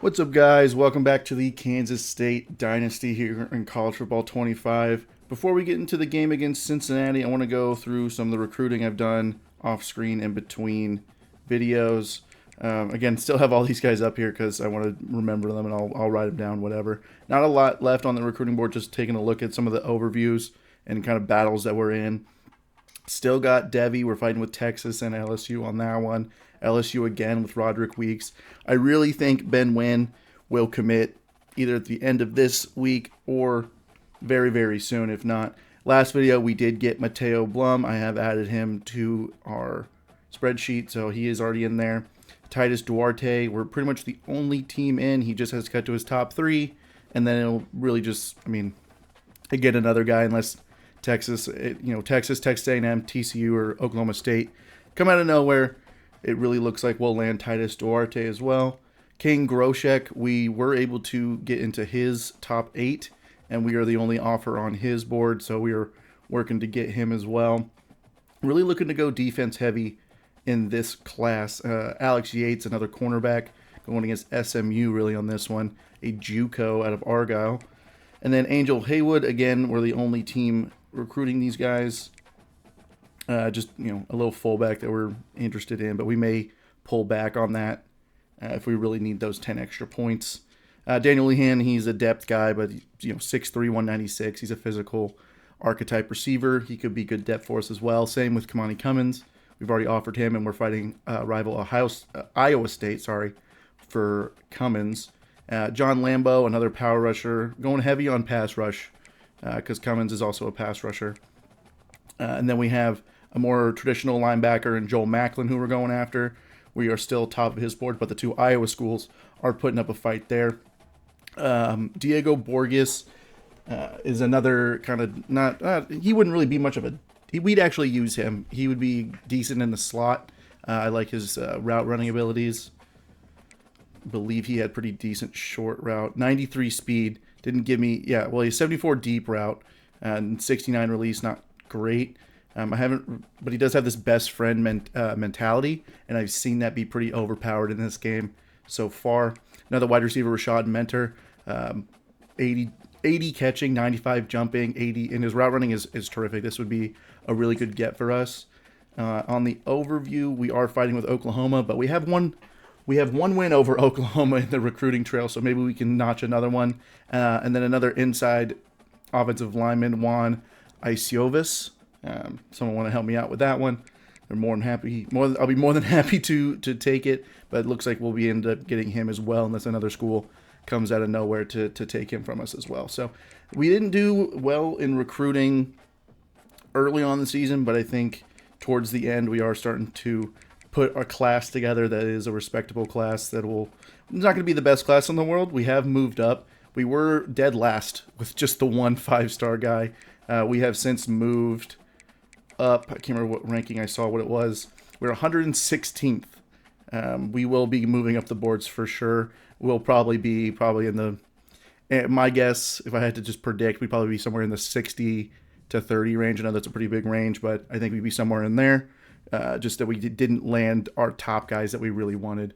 What's up, guys? Welcome back to the Kansas State Dynasty here in College Football 25. Before we get into the game against Cincinnati, I want to go through some of the recruiting I've done off screen in between videos. Again, still have all these guys up here because I want to remember them and I'll write them down, whatever. Not a lot left on the recruiting board, just taking a look at some of the overviews and kind of battles that we're in. Still got Devi. We're fighting with Texas and LSU on that one. LSU again with Roderick Weeks. I really think Ben Wynn will commit either at the end of this week or very, very soon, if not. Last video, we did get Mateo Blum. I have added him to our spreadsheet, so he is already in there. Titus Duarte, we're pretty much the only team in. He just has to cut to his top three, and then it'll really just, again, another guy, unless Texas, Texas A&M, TCU, or Oklahoma State come out of nowhere. It really looks like we'll land Titus Duarte as well. King Groshek, we were able to get into his top 8, and we are the only offer on his board, so we are working to get him as well. Really looking to go defense heavy in this class. Alex Yates, another cornerback, going against SMU really on this one. A JUCO out of Argyle. And then Angel Haywood, again, we're the only team recruiting these guys. Just a little fullback that we're interested in, but we may pull back on that if we really need those 10 extra points. Daniel Lehan, he's a depth guy, but 6'3", 196. He's a physical archetype receiver. He could be good depth for us as well. Same with Kamani Cummins. We've already offered him, and we're fighting rival Iowa State, for Cummins. John Lambo, another power rusher, going heavy on pass rush because Cummins is also a pass rusher. And then we have a more traditional linebacker in Joel Macklin, who we're going after. We are still top of his board, but the two Iowa schools are putting up a fight there. Diego Borges is another kind of not. He wouldn't really be much of a. We'd actually use him. He would be decent in the slot. I like his route running abilities. Believe he had pretty decent short route. 93 speed. Didn't give me. Yeah, well, he's 74 deep route and 69 release. Not great. But he does have this best friend mentality, and I've seen that be pretty overpowered in this game so far. Another wide receiver, Rashad Mentor, 80 catching, 95 jumping, 80, and his route running is terrific. This would be a really good get for us. On the overview, we are fighting with Oklahoma, but we have one win over Oklahoma in the recruiting trail, so maybe we can notch another one. And then another inside offensive lineman, Juan Isiovis. Someone want to help me out with that one? They're more than happy. I'll be more than happy to take it, but it looks like we'll end up getting him as well, unless another school comes out of nowhere to take him from us as well. So we didn't do well in recruiting early on in the season, but I think towards the end we are starting to put a class together that is a respectable class that will. It's not going to be the best class in the world. We have moved up. We were dead last with just the one 5-star guy. We have since moved up. I can't remember what ranking I saw, what it was. We're 116th. We will be moving up the boards for sure. We'll probably in the, my guess, if I had to just predict, we'd probably be somewhere in the 60 to 30 range. I know that's a pretty big range, but I think we'd be somewhere in there. Just that we didn't land our top guys that we really wanted.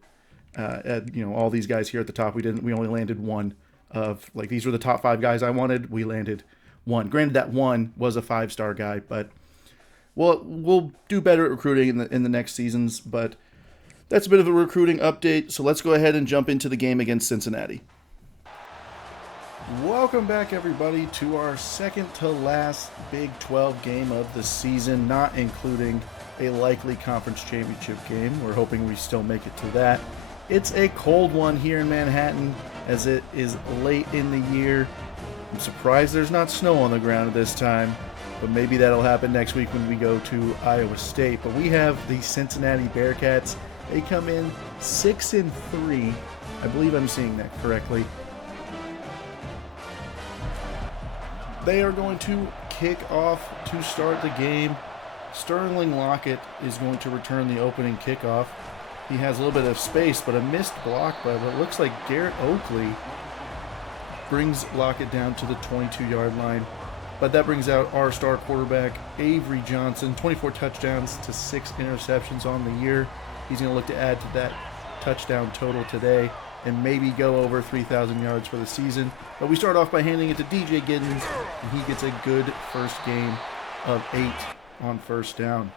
All these guys here at the top, we only landed one of, these were the top 5 guys I wanted. We landed one. Granted, that one was a 5-star guy, but we'll do better at recruiting in the next seasons. But that's a bit of a recruiting update. So let's go ahead and jump into the game against Cincinnati. Welcome back, everybody, to our second to last Big 12 game of the season, not including a likely conference championship game. We're hoping we still make it to that. It's a cold one here in Manhattan, as it is late in the year. I'm surprised there's not snow on the ground at this time, but maybe that'll happen next week when we go to Iowa State. But we have the Cincinnati Bearcats. They come in 6-3. I believe I'm seeing that correctly. They are going to kick off to start the game. Sterling Lockett is going to return the opening kickoff. He has a little bit of space, but a missed block by what looks like Garrett Oakley brings Lockett down to the 22-yard line. But that brings out our star quarterback, Avery Johnson, 24 touchdowns to 6 interceptions on the year. He's going to look to add to that touchdown total today. and maybe go over 3,000 yards for the season. But we start off by handing it to DJ Giddens, and he gets a good first game of 8 on first down.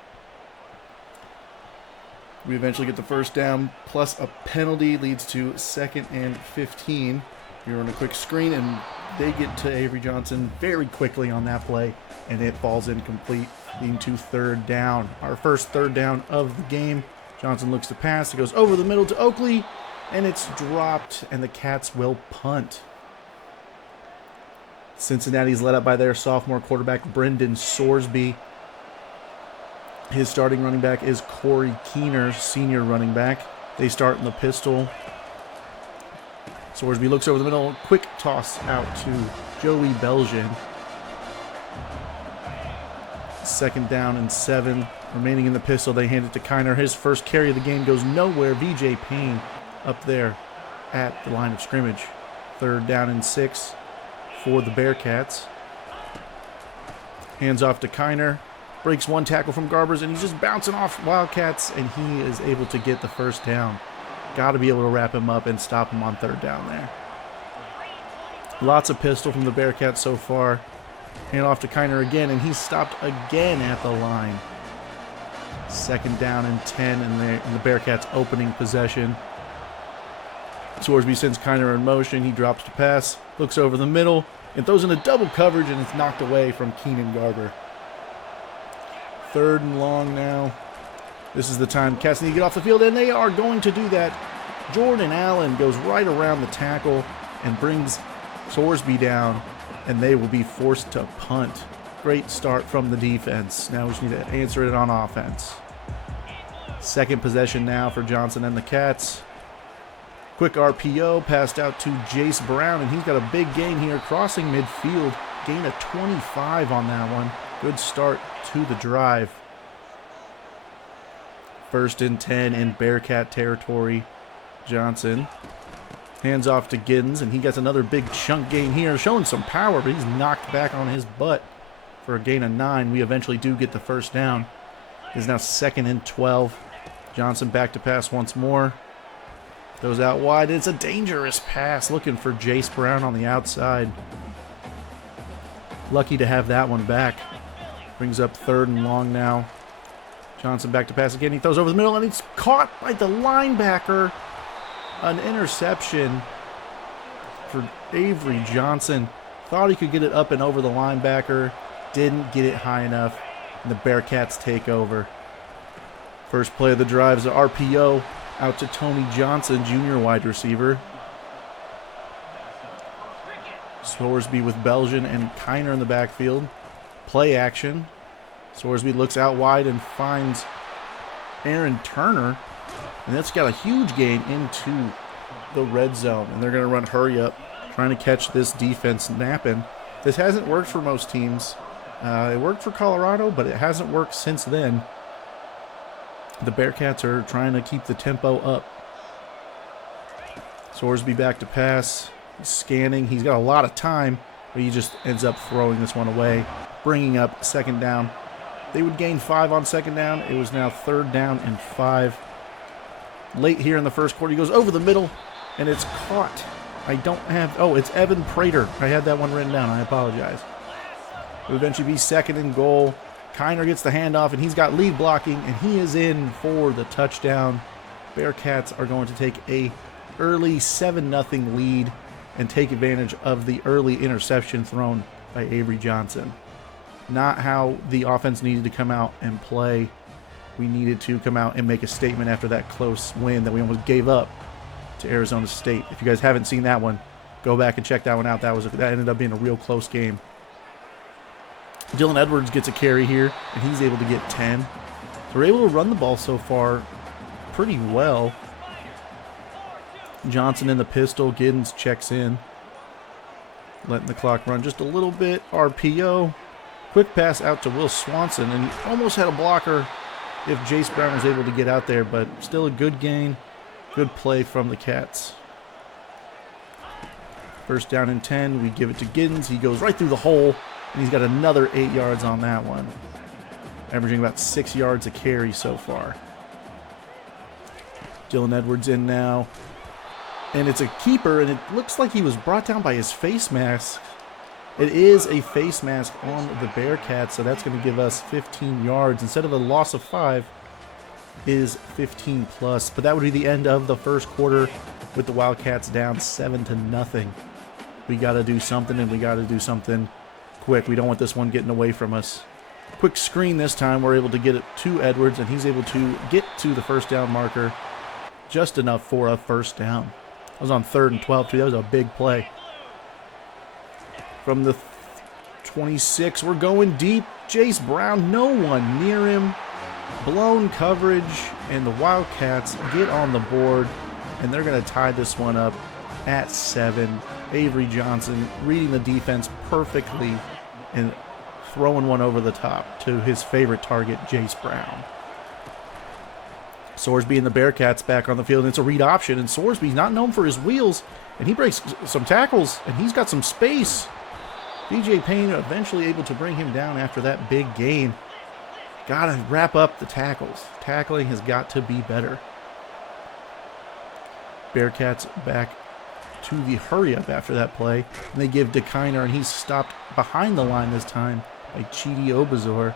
We eventually get the first down, plus a penalty leads to 2nd and 15. We run a quick screen, and they get to Avery Johnson very quickly on that play, and it falls incomplete, leading to 3rd down. Our first 3rd down of the game. Johnson looks to pass. It goes over the middle to Oakley, and it's dropped, and the Cats will punt. Cincinnati's led up by their sophomore quarterback, Brendan Sorsby. His starting running back is Corey Keener, senior running back. They start in the pistol. Sorsby looks over the middle. Quick toss out to Joey Belgian. 2nd down and 7. Remaining in the pistol, they hand it to Kiner. His first carry of the game goes nowhere. VJ Payne up there at the line of scrimmage. 3rd down and 6 for the Bearcats. Hands off to Kiner. Breaks one tackle from Garbers, and he's just bouncing off Wildcats, and he is able to get the first down. Got to be able to wrap him up and stop him on 3rd down there. Lots of pistol from the Bearcats so far. Hand off to Kiner again, and he's stopped again at the line. 2nd down and 10 in the Bearcats' opening possession. Sorsby sends Kiner in motion. He drops to pass, looks over the middle, and throws in a double coverage, and it's knocked away from Keenan Garber. 3rd and long now. This is the time Cats need to get off the field, and they are going to do that. Jordan Allen goes right around the tackle and brings Sorsby down, and they will be forced to punt. Great start from the defense. Now we just need to answer it on offense. 2nd possession now for Johnson and the Cats. Quick RPO passed out to Jace Brown, and he's got a big gain here, crossing midfield. Gain of 25 on that one. Good start to the drive. 1st and 10 in Bearcat territory. Johnson hands off to Giddens, and he gets another big chunk gain here, showing some power, but he's knocked back on his butt for a gain of 9. We eventually do get the first down. It is now 2nd and 12. Johnson back to pass once more. Goes out wide. It's a dangerous pass, looking for Jace Brown on the outside. Lucky to have that one back. Brings up 3rd and long now. Johnson back to pass again. He throws over the middle, and it's caught by the linebacker. An interception for Avery Johnson. Thought he could get it up and over the linebacker. Didn't get it high enough, and the Bearcats take over. First play of the drive is an RPO out to Tony Johnson, junior wide receiver. Sorsby with Belgian and Kiner in the backfield. Play action. Sorsby looks out wide and finds Aaron Turner. And that's got a huge gain into the red zone. And they're going to run hurry up, trying to catch this defense napping. This hasn't worked for most teams. It worked for Colorado, but it hasn't worked since then. The Bearcats are trying to keep the tempo up. Sorsby back to pass. He's scanning. He's got a lot of time, but he just ends up throwing this one away, bringing up 2nd down. They would gain 5 on 2nd down. It was now 3rd down and 5. Late here in the first quarter, he goes over the middle, and it's caught. I don't have... Oh, it's Evan Prater. I had that one written down. I apologize. It will eventually be 2nd and goal. Kiner gets the handoff, and he's got lead blocking, and he is in for the touchdown. Bearcats are going to take a early 7-0 lead and take advantage of the early interception thrown by Avery Johnson. Not how the offense needed to come out and play. We needed to come out and make a statement after that close win that we almost gave up to Arizona State. If you guys haven't seen that one, go back and check that one out. That ended up being a real close game. Dylan Edwards gets a carry here, and he's able to get 10. So we're able to run the ball so far pretty well. Johnson in the pistol. Giddens checks in. Letting the clock run just a little bit. RPO. Quick pass out to Will Swanson, and he almost had a blocker if Jace Brown was able to get out there, but still a good gain. Good play from the Cats. 1st down and 10. We give it to Giddens. He goes right through the hole, and he's got another 8 yards on that one. Averaging about 6 yards a carry so far. Dylan Edwards in now. And it's a keeper, and it looks like he was brought down by his face mask. It is a face mask on the Bearcats, so that's going to give us 15 yards. Instead of a loss of 5, is 15 plus. But that would be the end of the first quarter with the Wildcats down 7-0. We got to do something, and we got to do something quick. We don't want this one getting away from us. Quick screen this time. We're able to get it to Edwards, and he's able to get to the first down marker just enough for a first down. That was on 3rd and 12, too. That was a big play. From the 26, we're going deep. Jace Brown, no one near him. Blown coverage, and the Wildcats get on the board, and they're going to tie this one up at 7. Avery Johnson reading the defense perfectly and throwing one over the top to his favorite target, Jace Brown. Sorsby and the Bearcats back on the field, and it's a read option, and Sorsby's not known for his wheels, and he breaks some tackles, and he's got some space. DJ Payne eventually able to bring him down after that big gain. Got to wrap up the tackles. Tackling has got to be better. Bearcats back to the hurry-up after that play, and they give DeKiner, and he's stopped behind the line this time by Chidi Obazor.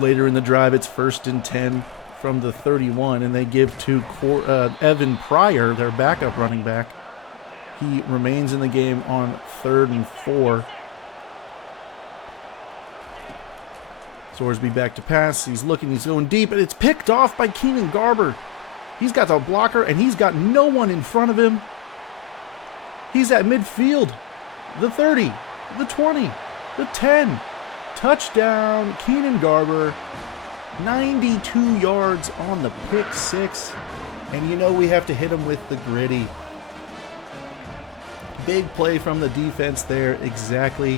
Later in the drive, it's 1st and 10 from the 31, and they give to Evan Pryor, their backup running back. He remains in the game on 3rd and 4. Sorsby back to pass. He's looking, he's going deep, and it's picked off by Keenan Garber. He's got the blocker, and he's got no one in front of him. He's at midfield. The 30, the 20, the 10. Touchdown, Keenan Garber. 92 yards on the pick-6. And you know we have to hit him with the gritty. Big play from the defense there. Exactly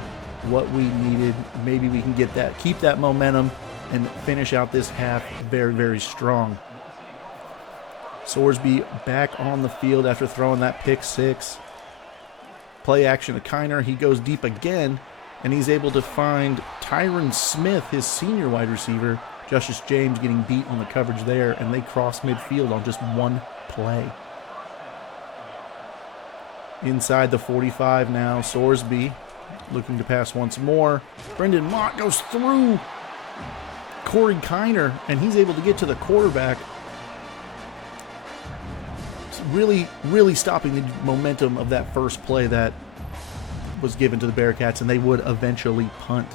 what we needed. Maybe we can get that, keep that momentum, and finish out this half very, very strong. Sorsby back on the field after throwing that pick-6. Play action to Kiner. He goes deep again, and he's able to find Tyron Smith, his senior wide receiver. Justice James getting beat on the coverage there, and they cross midfield on just one play. Inside the 45 now, Sorsby looking to pass once more. Brendan Mott goes through Corey Kiner, and he's able to get to the quarterback. Really, really stopping the momentum of that first play that was given to the Bearcats, and they would eventually punt.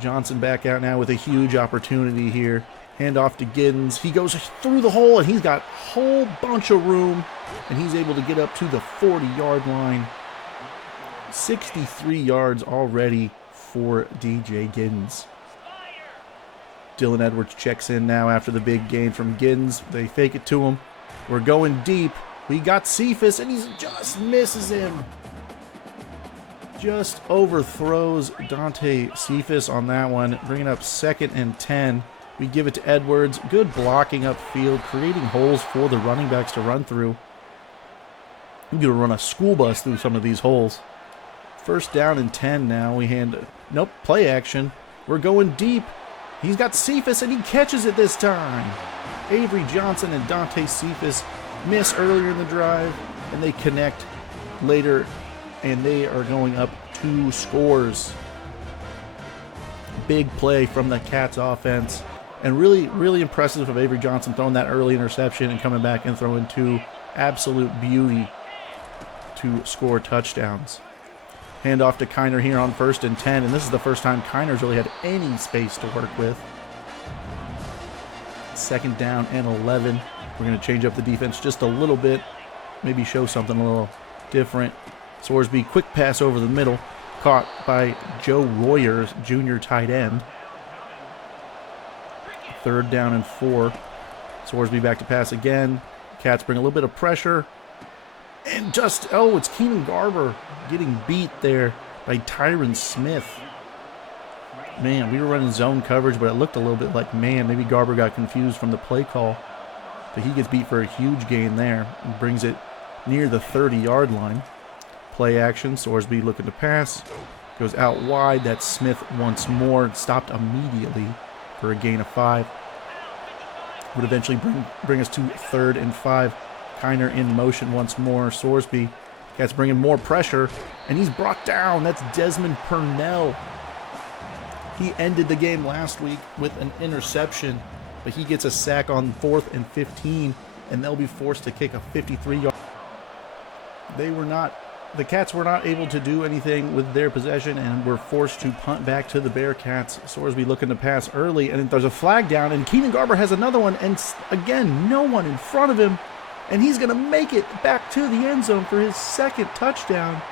Johnson back out now with a huge opportunity here. Hand off to Giddens. He goes through the hole, and he's got a whole bunch of room, and he's able to get up to the 40-yard line. 63 yards already for DJ Giddens. Dylan Edwards checks in now after the big gain from Giddens. They fake it to him. We're going deep. We got Cephas, and he just misses him. Just overthrows Dante Cephas on that one, bringing up 2nd and 10. We give it to Edwards. Good blocking upfield, creating holes for the running backs to run through. I'm going to run a school bus through some of these holes. 1st down and 10 now. We hand... Nope, play action. We're going deep. He's got Cephas, and he catches it this time. Avery Johnson and Dante Cephas miss earlier in the drive, and they connect later, and they are going up 2 scores. Big play from the Cats offense, and really, really impressive of Avery Johnson throwing that early interception and coming back and throwing 2 absolute beauty to score touchdowns. Hand off to Kiner here on 1st and 10, and this is the first time Kiner's really had any space to work with. 2nd down and 11. We're going to change up the defense just a little bit, maybe show something a little different. Sorsby, quick pass over the middle, caught by Joe Royer, junior tight end. 3rd down and 4. Sorsby back to pass again. Cats bring a little bit of pressure. And just, it's Keenan Garber getting beat there by Tyron Smith. Man, we were running zone coverage, but it looked a little bit like, maybe Garber got confused from the play call. But he gets beat for a huge gain there and brings it near the 30-yard line. Play action, Sorsby looking to pass. Goes out wide, that's Smith once more. Stopped immediately for a gain of 5. Would eventually bring us to 3rd and 5. Kiner in motion once more. Sorsby Cats bringing more pressure, and he's brought down. That's Desmond Purnell. He ended the game last week with an interception, but he gets a sack on 4th and 15, and they'll be forced to kick a 53-yard. The Cats were not able to do anything with their possession and were forced to punt back to the Bearcats. Sorsby looking to pass early, and there's a flag down, and Keenan Garber has another one, and again, no one in front of him, and he's going to make it back to the end zone for his 2nd touchdown.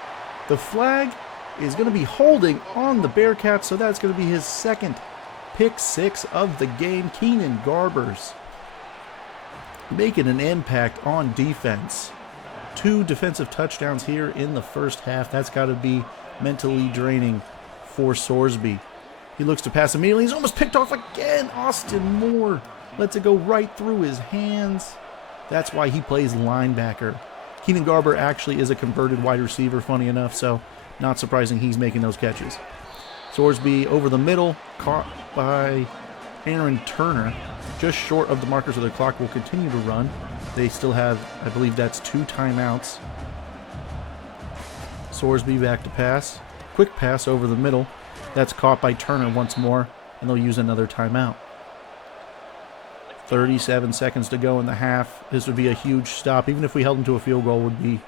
The flag is going to be holding on the Bearcats, so that's going to be his 2nd pick-6 of the game. Keenan Garber's making an impact on defense. 2 defensive touchdowns here in the first half. That's got to be mentally draining for Sorsby. He looks to pass immediately. He's almost picked off again. Austin Moore lets it go right through his hands. That's why he plays linebacker. Keenan Garber actually is a converted wide receiver, funny enough, so not surprising he's making those catches. Sorsby over the middle, caught by Aaron Turner, just short of the markers of the clock, will continue to run. They still have, I believe that's 2 timeouts. Sorsby back to pass. Quick pass over the middle. That's caught by Turner once more, and they'll use another timeout. 37 seconds to go in the half. This would be a huge stop. Even if we held him to a field goal, would be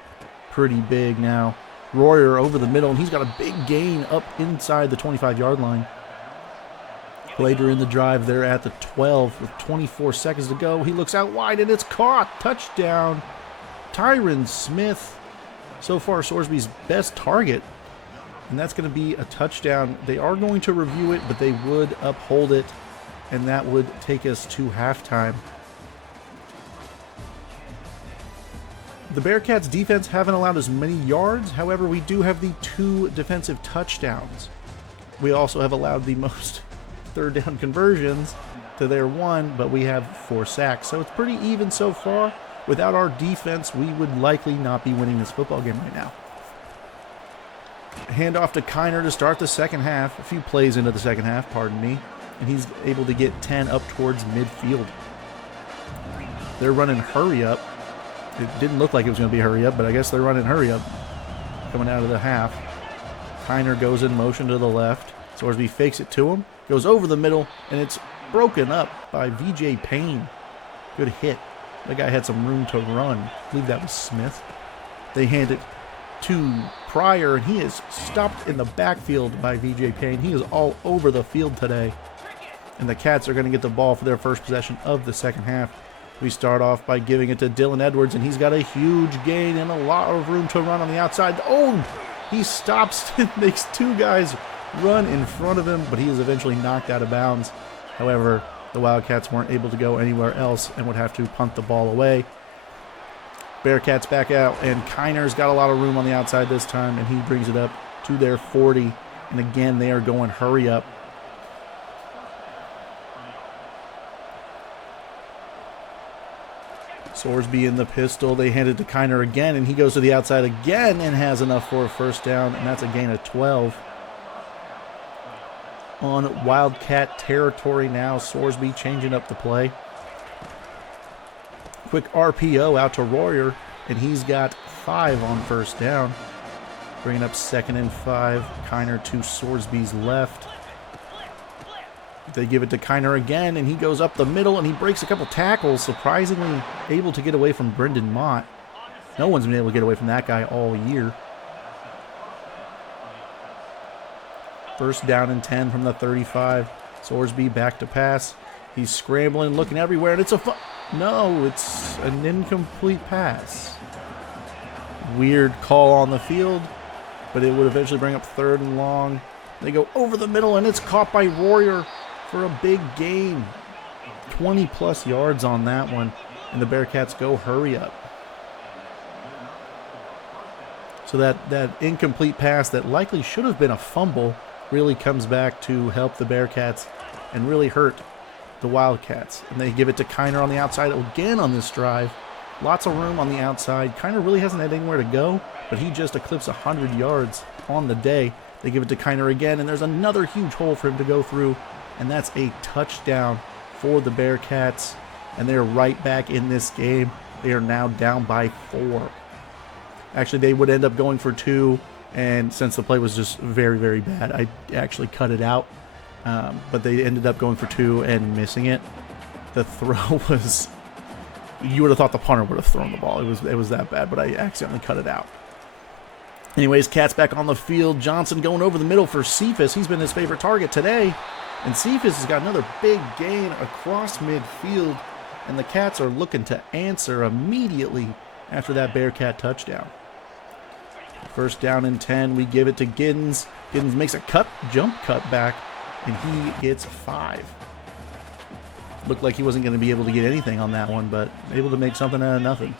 pretty big now. Royer over the middle, and he's got a big gain up inside the 25-yard line. Later in the drive, they're at the 12 with 24 seconds to go. He looks out wide, and it's caught. Touchdown. Tyron Smith, so far Sorsby's best target, and that's going to be a touchdown. They are going to review it, but they would uphold it, and that would take us to halftime. The Bearcats defense haven't allowed as many yards. However, we do have the 2 defensive touchdowns. We also have allowed the most 3rd down conversions to their 1, but we have 4 sacks. So it's pretty even so far. Without our defense, we would likely not be winning this football game right now. Hand off to Kiner to start the second half. A few plays into the second half, pardon me. And he's able to get 10 up towards midfield. They're running hurry up. It didn't look like it was going to be hurry up, but I guess they're running hurry up coming out of the half. Kiner goes in motion to the left. Sorsby fakes it to him, goes over the middle, and it's broken up by VJ Payne. Good hit. That guy had some room to run. I believe that was Smith. They hand it to Pryor, and he is stopped in the backfield by VJ Payne. He is all over the field today. And the Cats are going to get the ball for their first possession of the second half. We start off by giving it to Dylan Edwards, and he's got a huge gain and a lot of room to run on the outside. Oh, he stops and makes 2 guys run in front of him, but he is eventually knocked out of bounds. However, the Wildcats weren't able to go anywhere else and would have to punt the ball away. Bearcats back out, and Kiner's got a lot of room on the outside this time, and he brings it up to their 40. And again, they are going hurry up. Sorsby in the pistol. They hand it to Kiner again, and he goes to the outside again and has enough for a first down, and that's a gain of 12. On Wildcat territory now, Sorsby changing up the play. Quick RPO out to Royer, and he's got 5 on first down. Bringing up 2nd and 5. Kiner to Sorsby's left. They give it to Kiner again, and he goes up the middle, and he breaks a couple tackles, surprisingly able to get away from Brendan Mott. No one's been able to get away from that guy all year. First down and 10 from the 35. Sorsby back to pass. He's scrambling, looking everywhere, and it's it's an incomplete pass. Weird call on the field, but it would eventually bring up 3rd and long. They go over the middle, and it's caught by Royer for a big gain. 20-plus yards on that one, and the Bearcats go hurry up. So that incomplete pass that likely should have been a fumble really comes back to help the Bearcats and really hurt the Wildcats. And they give it to Kiner on the outside again on this drive. Lots of room on the outside. Kiner really hasn't had anywhere to go, but he just eclipsed 100 yards on the day. They give it to Kiner again, and there's another huge hole for him to go through, and that's a touchdown for the Bearcats. and they're right back in this game. They are now down by 4. Actually, they would end up going for 2, and since the play was just very, very bad, I actually cut it out. But they ended up going for 2 and missing it. The throw was... You would have thought the punter would have thrown the ball. It was that bad, but I accidentally cut it out. Anyways, Cats back on the field. Johnson going over the middle for Cephas. He's been his favorite target today. And Cephas has got another big gain across midfield. And the Cats are looking to answer immediately after that Bearcat touchdown. First down and 10. We give it to Giddens. Giddens makes a jump cut back, and he gets 5. Looked like he wasn't going to be able to get anything on that one, but able to make something out of nothing.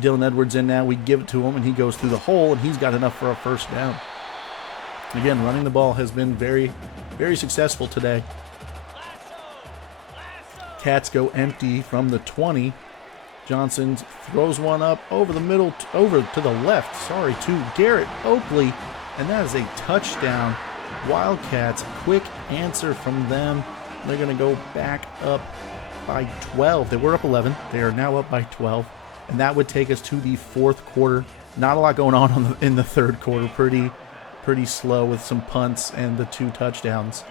Dylan Edwards in now. We give it to him, and he goes through the hole, and he's got enough for a first down. Again, running the ball has been very, very successful today. Cats go empty from the 20. Johnson throws one up over the middle, over to the left, to Garrett Oakley, and that is a touchdown. Wildcats, quick answer from them. They're going to go back up by 12. They were up 11. They are now up by 12. And that would take us to the 4th quarter. Not a lot going on in the 3rd quarter. Pretty slow with some punts and the 2 touchdowns.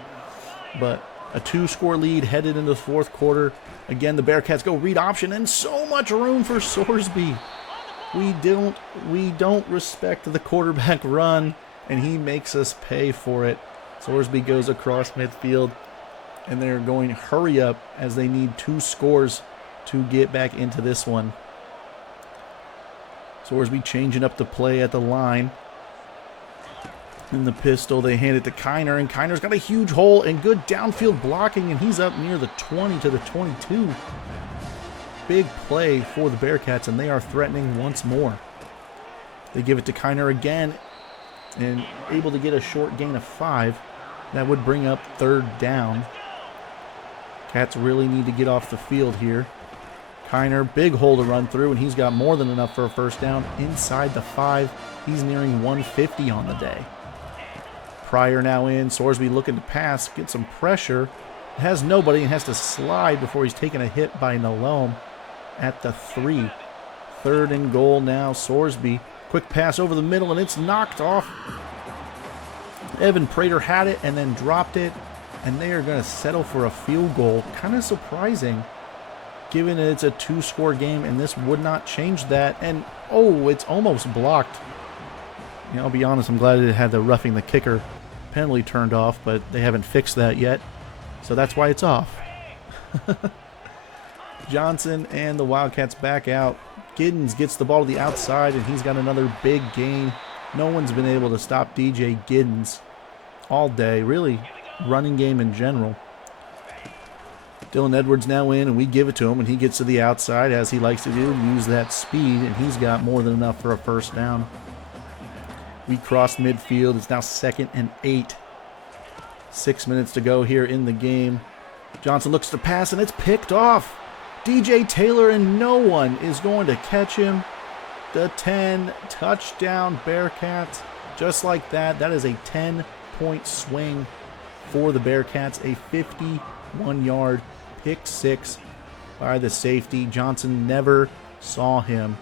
But a 2-score lead headed into the 4th quarter. Again, the Bearcats go read option, and so much room for Sorsby. We don't respect the quarterback run, and he makes us pay for it. Sorsby goes across midfield, and they're going hurry up as they need 2 scores to get back into this one. Sorsby changing up the play at the line. In the pistol, they hand it to Kiner, and Kiner's got a huge hole and good downfield blocking, and he's up near the 20 to the 22. Big play for the Bearcats, and they are threatening once more. They give it to Kiner again, and able to get a short gain of 5. That would bring up 3rd down. Cats really need to get off the field here. Kiner, big hole to run through, and he's got more than enough for a first down inside the 5. He's nearing 150 on the day. Pryor now in. Sorsby looking to pass, get some pressure. Has nobody and has to slide before he's taken a hit by Nalome at the 3. 3rd and goal now. Sorsby, quick pass over the middle, and it's knocked off. Evan Prater had it and then dropped it, and they are going to settle for a field goal. Kind of surprising, given that it's a 2-score game, and this would not change that. And, oh, it's almost blocked. You know, I'll be honest, I'm glad it had the roughing the kicker penalty turned off, but they haven't fixed that yet, so that's why it's off. Johnson and the Wildcats back out. Giddens gets the ball to the outside, and he's got another big gain. No one's been able to stop DJ Giddens all day, really running game in general. Dylan Edwards now in, and we give it to him, and he gets to the outside, as he likes to do, use that speed, and he's got more than enough for a first down. We cross midfield. It's now 2nd and 8. 6 minutes to go here in the game. Johnson looks to pass, and it's picked off. DJ Taylor, and no one is going to catch him. The 10, touchdown Bearcats. Just like that, that is a 10-point swing for the Bearcats. A 51-yard pick-6 by the safety. Johnson never saw him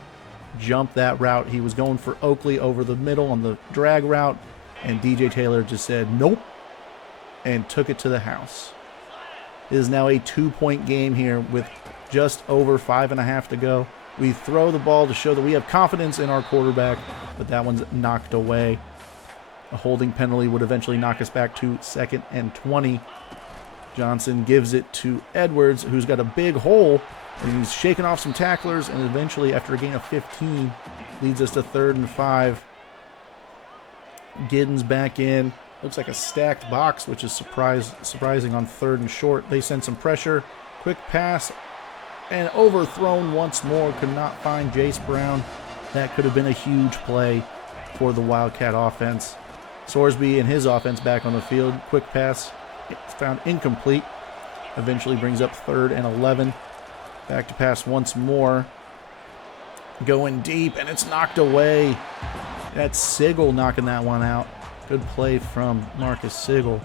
jump that route. He was going for Oakley over the middle on the drag route, and DJ Taylor just said nope and took it to the house. It is now a 2-point game here with just over 5.5 to go. We throw the ball to show that we have confidence in our quarterback, but that one's knocked away. A holding penalty would eventually knock us back to 2nd and 20. Johnson gives it to Edwards, who's got a big hole, and he's shaking off some tacklers, and eventually, after a gain of 15, leads us to 3rd and 5. Giddens back in. Looks like a stacked box, which is surprising on 3rd and short. They send some pressure. Quick pass, and overthrown once more. Could not find Jace Brown. That could have been a huge play for the Wildcat offense. Sorsby and his offense back on the field. Quick pass, found incomplete. Eventually brings up 3rd and 11. Back to pass once more. Going deep, and it's knocked away. That's Sigel knocking that one out. Good play from Marcus Sigel.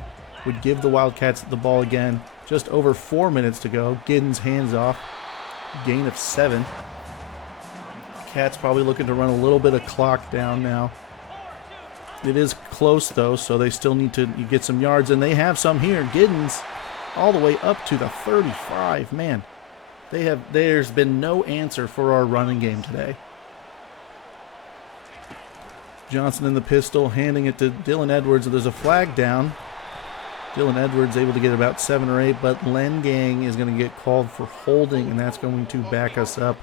Would give the Wildcats the ball again. Just over 4 minutes to go. Giddens hands off. Gain of 7. Cats probably looking to run a little bit of clock down now. It is close though, so they still need to get some yards, and they have some here. Giddens all the way up to the 35. Man, there's been no answer for our running game today. Johnson in the pistol, handing it to Dylan Edwards. There's a flag down. Dylan Edwards able to get about 7 or 8, but Len Gang is going to get called for holding, and that's going to back us up.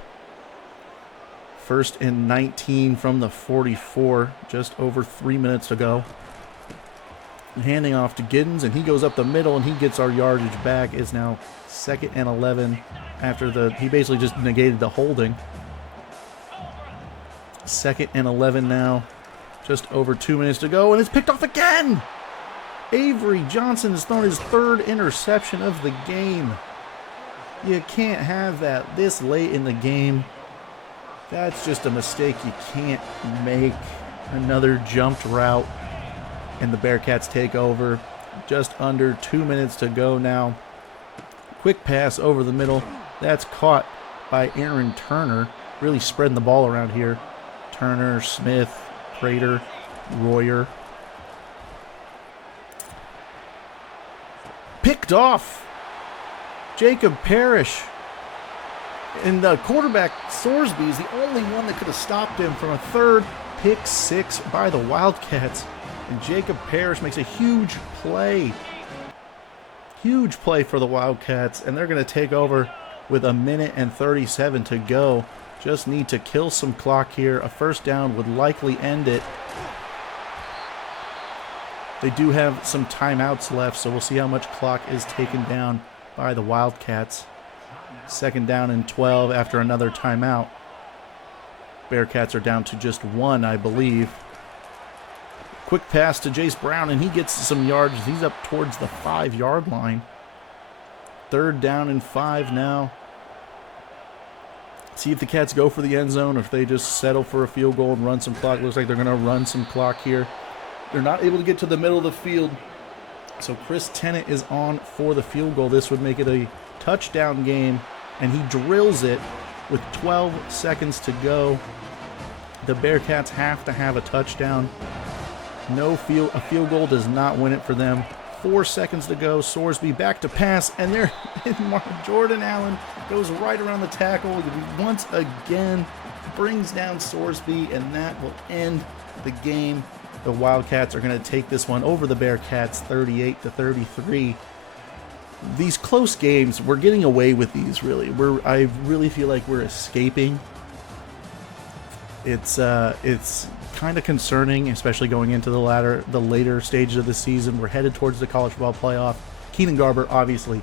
1st and 19 from the 44, just over 3 minutes to go. Handing off to Giddens, and he goes up the middle, and he gets our yardage back. It's now 2nd and 11 after he basically just negated the holding. 2nd and 11 now, just over 2 minutes to go, and it's picked off again! Avery Johnson has thrown his 3rd interception of the game. You can't have that this late in the game. That's just a mistake you can't make. Another jumped route, and the Bearcats take over. Just under 2 minutes to go now. Quick pass over the middle. That's caught by Aaron Turner. Really spreading the ball around here. Turner, Smith, Prater, Royer. Picked off. Jacob Parrish. And the quarterback, Sorsby, is the only one that could have stopped him from a 3rd pick-6 by the Wildcats. And Jacob Parrish makes a huge play. Huge play for the Wildcats. And they're going to take over with 1:37 to go. Just need to kill some clock here. A 1st down would likely end it. They do have some timeouts left, so we'll see how much clock is taken down by the Wildcats. 2nd down and 12 after another timeout. Bearcats are down to just 1, I believe. Quick pass to Jace Brown, and he gets some yards. He's up towards the 5-yard line. 3rd down and 5 now. See if the Cats go for the end zone or if they just settle for a field goal and run some clock. Looks like they're going to run some clock here. They're not able to get to the middle of the field, so Chris Tennant is on for the field goal. This would make it a touchdown game, and he drills it with 12 seconds to go. The Bearcats have to have a touchdown. A field goal does not win it for them. 4 seconds to go. Sorsby back to pass, and there Jordan Allen goes right around the tackle once again, brings down Sorsby, and that will end the game. The Wildcats are going to take this one over the Bearcats 38-33. These close games, we're getting away with these, really. I really feel like we're escaping. It's kind of concerning, especially going into the later stages of the season. We're headed towards the college football playoff. Keenan Garber, obviously,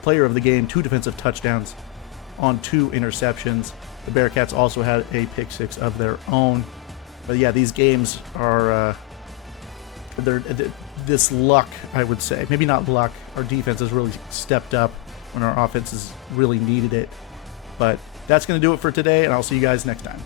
player of the game, 2 defensive touchdowns on 2 interceptions. The Bearcats also had a pick-6 of their own. But yeah, these games are this luck, I would say. Maybe not luck. Our defense has really stepped up when our offense has really needed it. But that's going to do it for today, and I'll see you guys next time.